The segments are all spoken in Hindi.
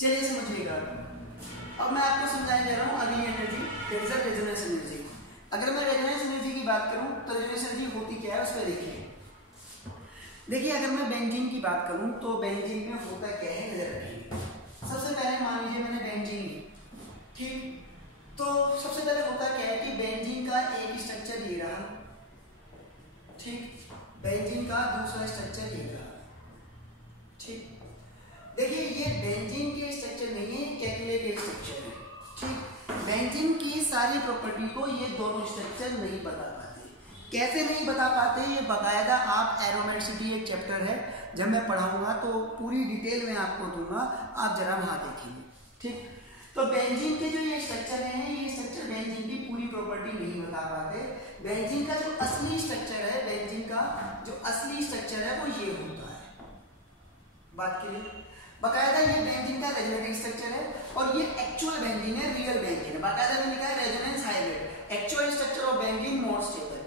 चलिए समझिएगा, अब मैं आपको समझाने जा रहा हूँ अगली एनर्जी, रेजोनेंस एनर्जी। अगर मैं रेजोनेंस एनर्जी की बात करूँ तो रेजोनेंस एनर्जी होती क्या है उस पर देखिए अगर मैं बेंजीन की बात करूँ तो बेंजीन में होता क्या है नजर रखिए। सबसे पहले मान लीजिए मैंने बेंजीन ली, ठीक, तो सबसे पहले होता क्या है कि बेंजीन का एक स्ट्रक्चर ये रहा, ठीक, बेंजीन का दूसरा स्ट्रक्चर ये रहा, ठीक। देखिए ये बेंजीन के स्ट्रक्चर नहीं है, कैपिलरी के स्ट्रक्चर है, ठीक। बेंजीन की सारी प्रॉपर्टी को ये दोनों स्ट्रक्चर नहीं बता पाते। कैसे नहीं बता पाते, ये बकायदा आप एरोमेटिसिटी एक चैप्टर है, जब मैं पढ़ाऊंगा तो पूरी डिटेल में आपको दूंगा, आप जरा वहां देखेंगे, ठीक। तो बेंजीन के जो ये स्ट्रक्चर हैं, ये स्ट्रक्चर बेंजीन की पूरी प्रॉपर्टी नहीं बता पाते। बेंजीन का जो असली स्ट्रक्चर है, बेंजीन का जो असली स्ट्रक्चर है वो ये होता है। बात के लिए बकायदा ये बेंजीन का रेजोनेटिंग स्ट्रक्चर है और ये एक्चुअल बेंजीन है, रियल बेंजीन है। बकायदा में लिखा है resonance hybrid, actual structure of benzene more stable,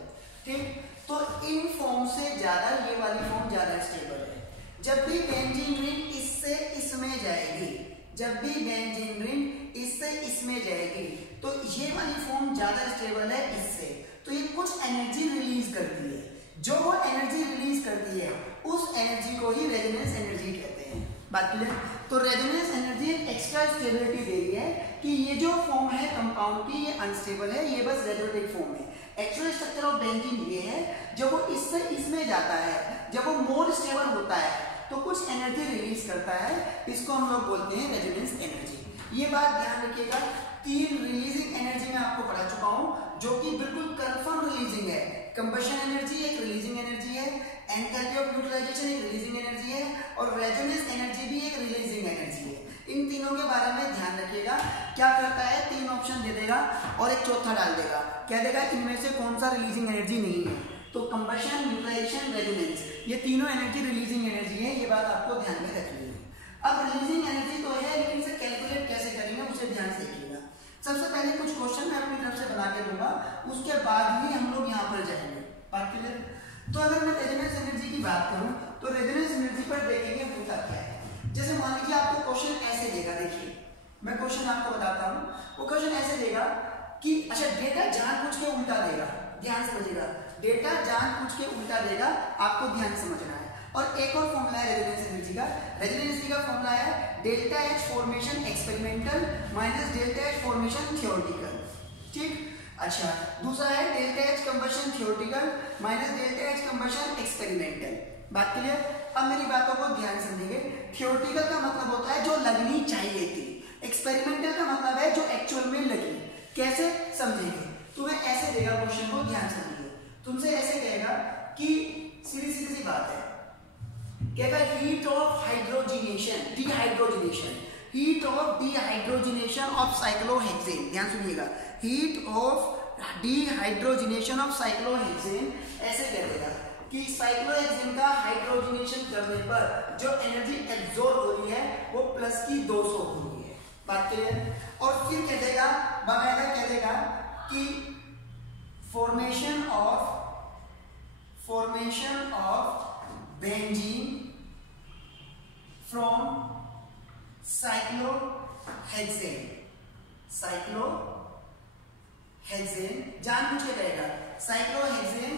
ठीक। तो इन फॉर्म से ज्यादा ये वाली फॉर्म ज्यादा स्टेबल है। जब भी बेंजीन रिंग इससे इसमें जाएगी, जब भी बेंजीन रिंग इससे इसमें जाएगी तो ये वाली फॉर्म ज्यादा स्टेबल है इससे, तो ये कुछ एनर्जी रिलीज करती है। जो वो एनर्जी रिलीज करती है उस एनर्जी को ही रेजोनेंस एनर्जी कहते हैं। बात क्लियर? तो रेजोनेंस एनर्जी एक एक्स्ट्रा स्टेबिलिटी दे रही है कि ये जो फॉर्म है कंपाउंड की, ये अनस्टेबल है, ये बस रेजोनेटिक फॉर्म है। एक्चुअल स्ट्रक्चर ऑफ बेंजीन ये है, जब वो इससे इसमें जाता है, जब वो मोर स्टेबल होता है तो कुछ एनर्जी रिलीज करता है, इसको हम लोग बोलते हैं रेजोनेंस एनर्जी। ये बात ध्यान रखिएगा, 3 रिलीजिंग एनर्जी मैं आपको पढ़ा चुका हूं जो कि बिल्कुल कंफर्म रिलीजिंग है। कंबशन एनर्जी एक रिलीजिंग एनर्जी है, एंथैल्पी ऑफ न्यूट्रलाइजेशन एक रिलीजिंग एनर्जी है और रेजोनेंस एनर्जी भी एक रिलीजिंग एनर्जी है। इन तीनों के बारे में ध्यान रखिएगा। क्या करता है, 3 ऑप्शन दे देगा और एक चौथा डाल देगा, कह देगा इनमें से कौन सा रिलीजिंग एनर्जी नहीं है। तो कंबशन, न्यूट्रलाइजेशन, रेजोनेंस, ये तीनों एनर्जी रिलीजिंग एनर्जी है, ये बात आपको ध्यान में रखनी है। अब रिलीजिंग एनर्जी तो है, लेकिन इसे कैलकुलेट कैसे करेंगे उसे ध्यान से देखिएगा। सबसे पहले कुछ क्वेश्चन मैं अपनी तरफ से बना के दूंगा, उसके बाद ही हम लोग यहाँ पर जाएंगे। बात क्लियर? तो अगर मैं रेजोनेंस एनर्जी की बात करूं तो रेजोनेंस एनर्जी पर देखेंगे होता क्या है। जैसे मान लीजिए आपको क्वेश्चन ऐसे देगा, देखिए मैं क्वेश्चन आपको बताता हूं, वो क्वेश्चन ऐसे देगा कि अच्छा डेटा जानबूझ के उल्टा देगा, ध्यान समझिएगा, डेटा जानबूझ के उल्टा देगा, आपको ध्यान समझना है। और एक और फॉर्मूला है रेजोनेंस एनर्जी का, रेजोनेंस एनर्जी का फॉर्मूला है delta H formation experimental minus delta H formation theoretical, ठीक। अच्छा, दूसरा है delta H combustion theoretical minus delta H combustion experimental. बात क्लियर? अब मेरी बातों को ध्यान समझिए। थियोरेटिकल का मतलब होता है जो लगनी चाहिए थी, एक्सपेरिमेंटल का मतलब है जो एक्चुअल में लगी। कैसे समझेंगे? तुम्हें ऐसे देगा क्वेश्चन को, ध्यान समझिए, तुमसे ऐसे कहेगा कि सीधी सीधी सी बात है, कहेगा heat of hydrogenation, dehydrogenation, heat of dehydrogenation of cyclohexane, ध्यान सुनिएगा, heat of dehydrogenation of cyclohexane, ऐसे कह देगा कि साइक्लोहेक्सेन का हाइड्रोजिनेशन करने पर जो एनर्जी एब्जॉर्ब हो रही है वो प्लस की 200 हो रही है। बात क्लियर? और फिर कह देगा, बाकायदा कह देगा कि formation of benzene from cyclohexane, जानबूझ के कहेगा साइक्लोहेक्सेन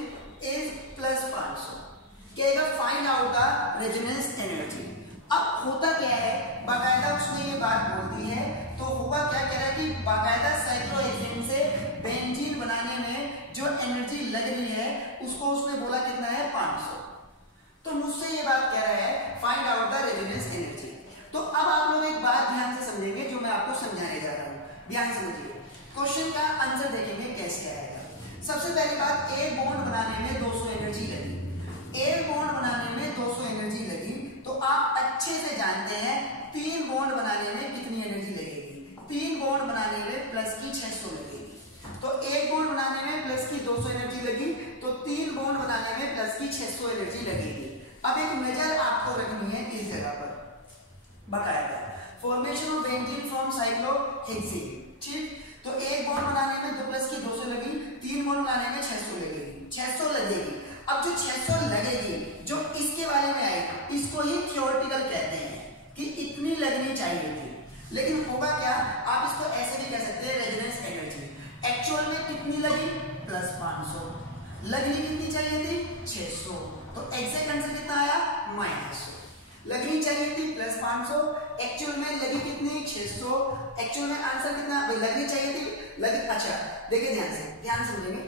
इज प्लस 500, कहेगा find out the resonance energy. अब होता क्या है, बाकायदा उसने ये बात बोल दी है, तो हुआ क्या, कह रहा है कि बाकायदा साइक्लोहेक्सेन से बेंजीन बनाने में जो एनर्जी लग रही है उसको उसने बोला कितना है, 500। तो मुझसे ये बात कह रहा है find out the resonance energy. तो अब आप लोग एक बात ध्यान से समझेंगे जो मैं आपको समझाने जा रहा हूं, ध्यान समझिए। क्वेश्चन का आंसर देखेंगे कैसे आएगा। सबसे पहली बात, ए बॉन्ड बनाने में 200 एनर्जी लगी, ए बॉन्ड बनाने में 200 एनर्जी लगी, तो आप अच्छे से जानते हैं 3 बॉन्ड बनाने में कितनी एनर्जी लगेगी। 3 बॉन्ड बनाने में प्लस की 600 लगेगी, तो एक बॉन्ड बनाने में प्लस की 200 एनर्जी लगी, तो 3 बॉन्ड बनाने में प्लस की 600 एनर्जी लगेगी। अब एक नजर आपको रखनी है इस जगह पर, बकायदा formation of benzene from cyclohexane, ठीक। तो एक बॉन्ड बनाने में 2 प्लस की 200 लगी, 3 बॉन्ड बनाने में 600 लगेगी, 600 लगेगी। अब जो 600 लगेगी जो इसके बारे में आएगी, इसको ही थियोरेटिकल कहते हैं कि इतनी लगनी चाहिए थी। लेकिन होगा क्या, आप इसको ऐसे भी कह सकते हैं रेजोनेंस एनर्जी। एक्चुअल में कितनी लगी, प्लस 500, लगनी कितनी चाहिए थी, 600, तो एग्जैक्ट आंसर कितना आया, -100। लगनी चाहिए थी प्लस 500, एक्चुअल में लगी कितनी, 600, एक्चुअल में आंसर कितना, लगनी चाहिए थी, लगी, अच्छा देखिए ध्यान से समझेंगे,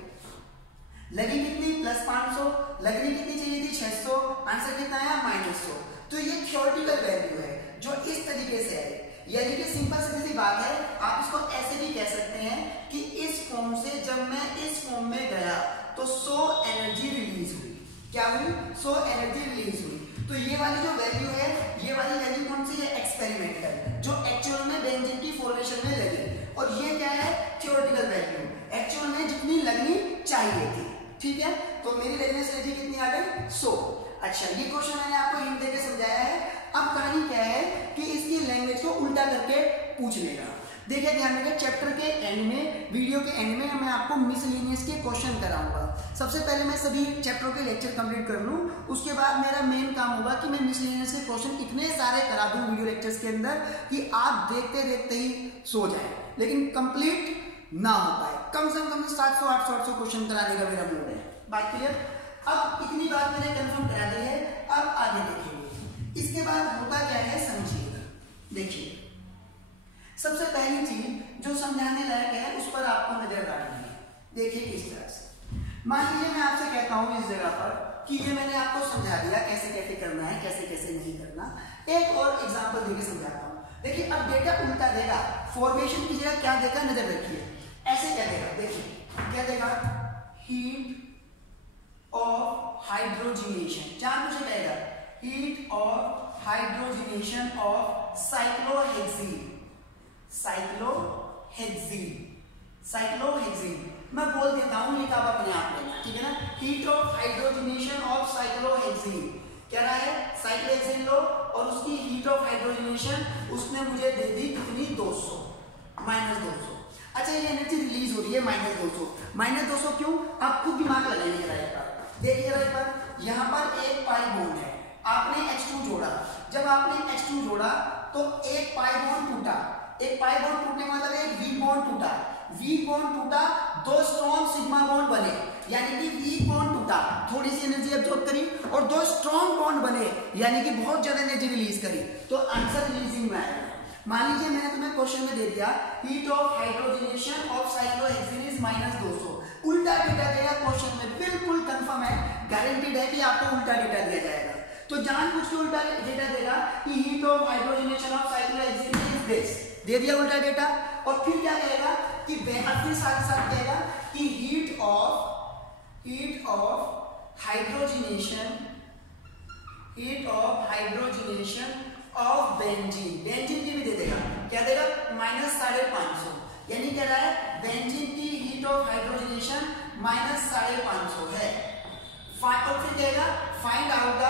लगी कितनी, प्लस 500, लगनी कितनी चाहिए थी, 600, आंसर कितना आया, -100। तो ये थ्योरेटिकल वैल्यू है जो इस तरीके से है, यानी कि सिंपल सी बात है, आप इसको ऐसे भी कह सकते हैं कि इस फॉर्म से जब मैं इस फॉर्म में गया तो 100 एनर्जी रिलीज हुई, क्या हुई, 100 एनर्जी रिलीज हुई। तो ये वाली जो वैल्यू है, ये वाली वैल्यू कौन सी है, एक्सपेरिमेंटल, जो एक्चुअल में बेंजीन की फॉर्मेशन में लगी, और ये क्या है, थ्योरेटिकल वैल्यू, एक्चुअल में जितनी लगनी चाहिए थी, ठीक है। तो मेरी रेजोनेंस एनर्जी कितनी आ गई, 100। अच्छा, ये क्वेश्चन मैंने आपको हिंट देके समझाया है। अब कहानी क्या है कि इसकी लैंग्वेज को उल्टा करके पूछ लेगा। देखिए ध्यान रखिए, चैप्टर के एंड में, वीडियो के एंड में मैं आपको मिसलेनियस के क्वेश्चन कराऊंगा। सबसे पहले मैं सभी चैप्टरों के लेक्चर कंप्लीट कर लूं, उसके बाद मेरा मेन काम होगा कि मैं मिसलेनियस के क्वेश्चन इतने सारे करा दूं वीडियो लेक्चर्स के अंदर कि आप देखते देखते ही सो जाए, लेकिन कंप्लीट ना हो पाए। कम से कम 700-800 क्वेश्चन कराने का मेरा मूड है। बात क्लियर। अब इतनी बात मैंने कंफर्म करा दी है, अब आगे देखेंगे। इसके बाद होता क्या है समझिएगा। देखिए, सबसे पहली चीज जो समझाने लायक है उस पर आपको नजर डालनी है। देखिए किस तरह से, मान लीजिए मैं आपसे कहता हूं इस जगह पर कि ये मैंने आपको समझा दिया कैसे कैसे करना है, कैसे कैसे नहीं करना। एक और एग्जांपल देके समझाता हूं। देखिए, अब डेटा उल्टा देगा, फॉर्मेशन की जगह क्या देगा, नजर रखिए, ऐसे क्या देगा, देखिए क्या देगा, हीट ऑफ हाइड्रोजिनेशन, जान मुझे कहेगा heat of hydrogenation of cyclohexene, cyclohexene मैं बोल देता हूं, ये आप अपने आप लेना, ठीक है ना। Heat of hydrogenation of cyclohexene, क्या रहा है, साइक्लोहेक्सीन लो, और उसकी हीट ऑफ हाइड्रोजिनेशन उसने मुझे दे दी कितनी, 200, -200। अच्छा, ये एनर्जी रिलीज हो रही है -200 क्यों, आप खुद दिमाग लगाइए जरा एक बार, देखिए जरा एक बार, यहाँ पर एक पाई बॉन्ड है, आपने H2 जोड़ा, जब आपने H2 जोड़ा तो एक पाई बॉन्ड टूटा, एक पाई बॉन्ड टूटने का मतलब एक वीक बॉन्ड टूटा, वीक बॉन्ड टूटा, 2 स्ट्रॉन्ग सिग्मा बॉन्ड बने, यानी कि वीक बॉन्ड टूटा, थोड़ी सी एनर्जी एब्जॉर्ब करी, और 2 स्ट्रॉन्ग बॉन्ड बने, यानी कि बहुत ज्यादा एनर्जी रिलीज करी, तो आंसर रिलीजिंग में आएगा। मान लीजिए मैंने तुम्हें क्वेश्चन में दे दिया heat of hydrogenation of cyclohexene is -200, उल्टा डेटा दिया क्वेश्चन में, बिल्कुल कंफर्म है, गारंटीड है कि आपको उल्टा डेटा दिया जाएगा। तो जानबूझ के उल्टा डेटा देगा कि heat of hydrogenation of cyclohexene is this, दे दिया उल्टा डेटा, और फिर क्या कहेगा कि फिर साथ साथ कहेगा कि heat of hydrogenation of benzene, benzene की भी दे देगा, क्या देगा, -550, यानी कह रहा है बेंजीन की हीट ऑफ हाइड्रोजिनेशन -550 है। और फिर कहेगा फाइंड आउट द,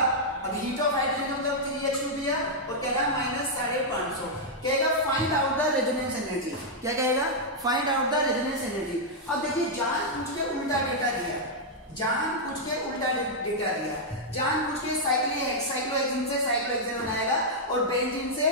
अब हीट ऑफ हाइड्रोजन मतलब 3H2 दिया, और कहेगा -550, कहेगा find out the resonance energy, क्या कहेगा, find out the resonance energy. अब देखिए, जानबूझ के उल्टा डेटा दिया, जानबूझ के उल्टा डेटा दिया, जानबूझ के साइक्लोहेक्सीन से साइक्लोहेक्सीन बनाएगा, और बेंजीन से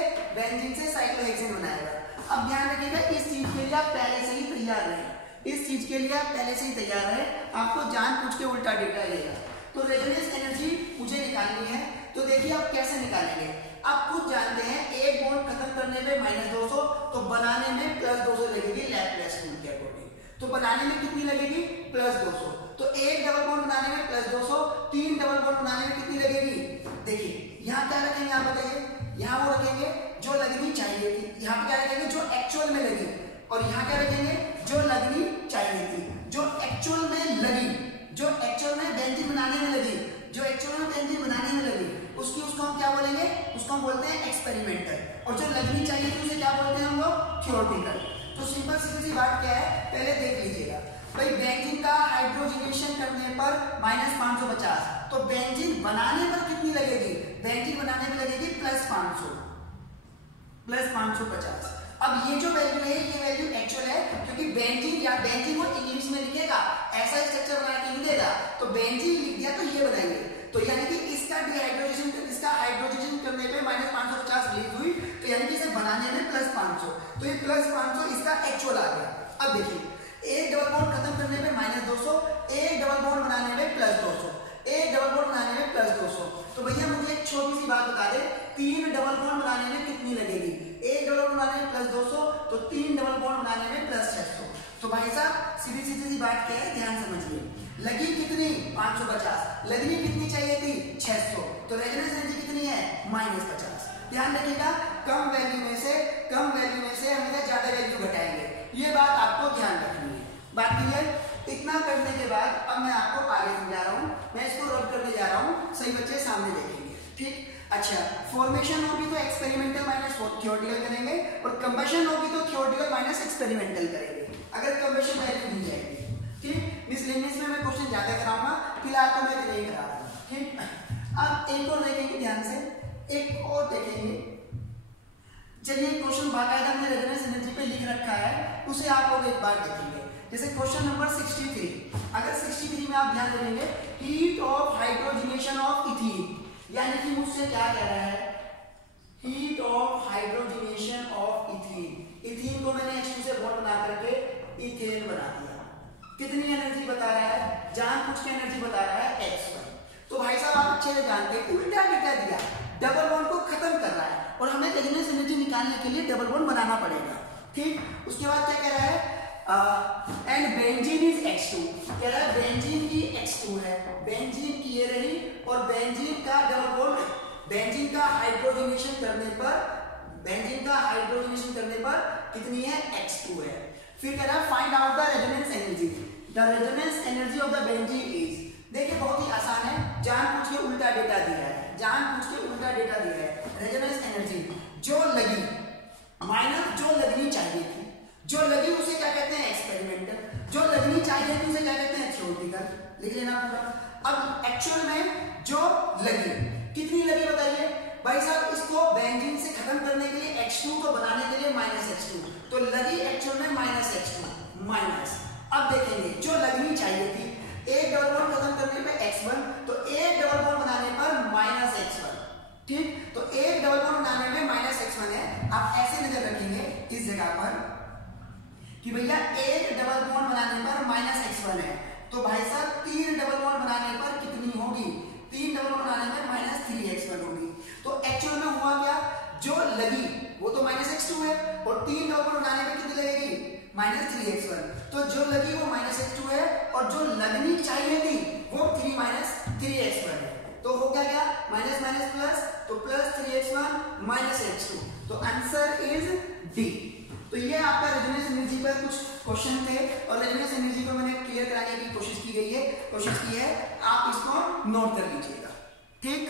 साइक्लोहेक्सीन बनाएगा। अब ध्यान रखिएगा, इस चीज के लिए आप पहले से ही तैयार रहे, इस चीज के लिए आप पहले से ही तैयार रहे, आपको जानबूझ के उल्टा डेटा देगा। तो रेजोनेंस एनर्जी मुझे निकालनी है, तो देखिए आप कैसे निकालेंगे, आप खुद जानते हैं, एक बॉन्ड खत्म करने पे -200, तो बनाने में +200 लगेगी लैप्लेस रूल के अकॉर्डिंग, तो बनाने में कितनी लगेगी, +200, तो एक डबल बॉन्ड बनाने में +200, 3 डबल बॉन्ड बनाने में कितनी लगेगी। देखिए यहाँ क्या रखेंगे, आप बताइए, यहाँ वो रखेंगे जो लगनी चाहिए थी, यहाँ पे क्या रखेंगे, जो एक्चुअल में लगी, और यहाँ क्या रखेंगे, जो लगनी चाहिए थी, जो एक्चुअल में लगी, जो एक्चुअल में बेंजीन बनाने में लगी, जो एक्चुअल में बेंजीन बनाने में लगी, उसको हम क्या बोलेंगे, उसको हम बोलते हैं एक्सपेरिमेंटल, और जो लगनी चाहिए थी उसे क्या बोलते हैं हम लोग, थ्योरेटिकल। तो सिंपल सी बात क्या है, पहले देख लीजिएगा भाई, बेंजीन का हाइड्रोजिनेशन करने पर -550, तो बेंजीन बनाने पर कितनी लगेगी, बेंजीन बनाने में लगेगी +550। अब ये जो वैल्यू है, ये वैल्यू एक्चुअल है, क्योंकि बेंजीन को इंग्लिश में लिखेगा, ऐसा स्ट्रक्चर बना के नहीं देगा, तो बेंजीन लिख दिया तो ये बनाएंगे, तो यानी कि इसका हाइड्रोजिनेशन करने पे -550 रिलीज हुई, तो यानी कि इसे बनाने में +500 500, तो ये प्लस 500 इसका एक्चुअल आ गया। अब देखिए एक डबल बॉन्ड खत्म करने पे -200, एक डबल बॉन्ड बनाने में +200, एक डबल बॉन्ड बनाने में +200। तो भैया मुझे एक छोटी सी बात बता दे, 3 डबल बॉन्ड बनाने में कितनी लगेगी? एक डबल बॉन्ड बनाने में +200, तो 3 डबल बॉन्ड बनाने में +600। तो भाई साहब सीधी सीधी बात क्या है, ध्यान समझिए। लगी कितनी? 550। लगनी कितनी चाहिए थी? 600। तो रेजोनेंस एनर्जी कितनी है? -50। ध्यान रखिएगा, कम वैल्यू में से हमेशा ज्यादा वैल्यू घटाएंगे, ये बात आपको ध्यान रखनी है। बात क्लियर? इतना करने के बाद अब मैं आपको आगे समझा रहा हूँ, मैं इसको रब करने जा रहा हूँ, सही बच्चे सामने देखेंगे। ठीक, अच्छा फॉर्मेशन होगी तो एक्सपेरिमेंटल माइनस थ्योरेटिकल करेंगे, और कंबशन होगी तो थ्योरेटिकल माइनस एक्सपेरिमेंटल करेंगे, अगर कंबशन वैल्यू दी जाएगी। ठीक, मिसलेनियस में मैं क्वेश्चन ज्यादा कराऊंगा, फिलहाल तो मैं नहीं करा रहा हूँ। ठीक, अब एक और देखेंगे ध्यान से, एक और देखेंगे। चलिए क्वेश्चन बाकायदा हमने रेजोनेंस एनर्जी पे लिख रखा है, उसे आप लोग एक बार देखेंगे। जैसे क्वेश्चन नंबर 63, अगर 63 में आप ध्यान देंगे, heat of hydrogenation of ethene, यानी कि मुझसे क्या कह रहा है? Heat of hydrogenation of ethene. Ethene को मैंने H2 से बॉन्ड बना करके इथेन बना दिया। कितनी एनर्जी बता रहा है? जानबूझ के एनर्जी बता रहा है x1। तो भाई साहब आप अच्छे से जानते हैं, उल्टा डेटा दिया, डबल बॉन्ड को खत्म कर रहा है, और हमें रेजोनेंस एनर्जी निकालने के लिए डबल बॉन्ड बनाना पड़ेगा। ठीक, उसके बाद क्या कह रहा है? एंड बेंजीन इज X2, कह रहा है बेंजीन की X2 है, बेंजीन की ये रही, और बेंजीन का डबल बॉन्ड, बेंजीन का हाइड्रोजनेशन करने पर कितनी है? X2 है। फिर कह रहा है find out the resonance energy, the resonance energy of the benzene is. देखिए बहुत ही आसान है, जानबूझ के उल्टा डेटा दिया है, रेजोनेंस एनर्जी जो लगी माइनस जो लगनी चाहिए थी, जो लगी उसे क्या कहते हैं? एक्सपेरिमेंटल, जो लगनी चाहिए थी उसे क्या कहते हैं? थ्योरेटिकल। लिख लेना पूरा। अब एक्चुअल में जो लगी, कितनी लगी बताइए भाई साहब? इसको बेंजीन से खत्म करने के लिए X2 को बनाने के लिए -X2, तो लगी एक्चुअल में -X2 माइनस। अब देखेंगे जो लगनी चाहिए थी, एक डबल बॉन्ड खत्म करने पे X1, तो एक डबल बॉन्ड बनाने पर -X1। ठीक, तो एक डबल बॉन्ड बनाने में -X1 है। आप ऐसे नजर रखेंगे इस जगह पर कि भैया एक डबल बॉन्ड बनाने पर -X1 है, तो भाई साहब 3 डबल बॉन्ड बनाने पर कितनी होगी? 3 डबल बॉन्ड बनाने में -3X1 होगी। तो एक्चुअल में हुआ क्या? जो लगी वो तो -X2 है, और 3 डबल बॉन्ड बनाने में कितनी लगेगी? -3X1। तो जो लगी वो -X2 है, और जो लगनी चाहिए थी वो 3 है। तो हो क्या? माइनस माइनस प्लस, तो +3X1 -X2, तो आंसर इज डी। तो ये आपका रेजोनेंस एनर्जी पर कुछ क्वेश्चन थे, और रेजोनेंस एनर्जी को मैंने क्लियर कराने की कोशिश की है, आप इसको नोट कर लीजिएगा। ठीक।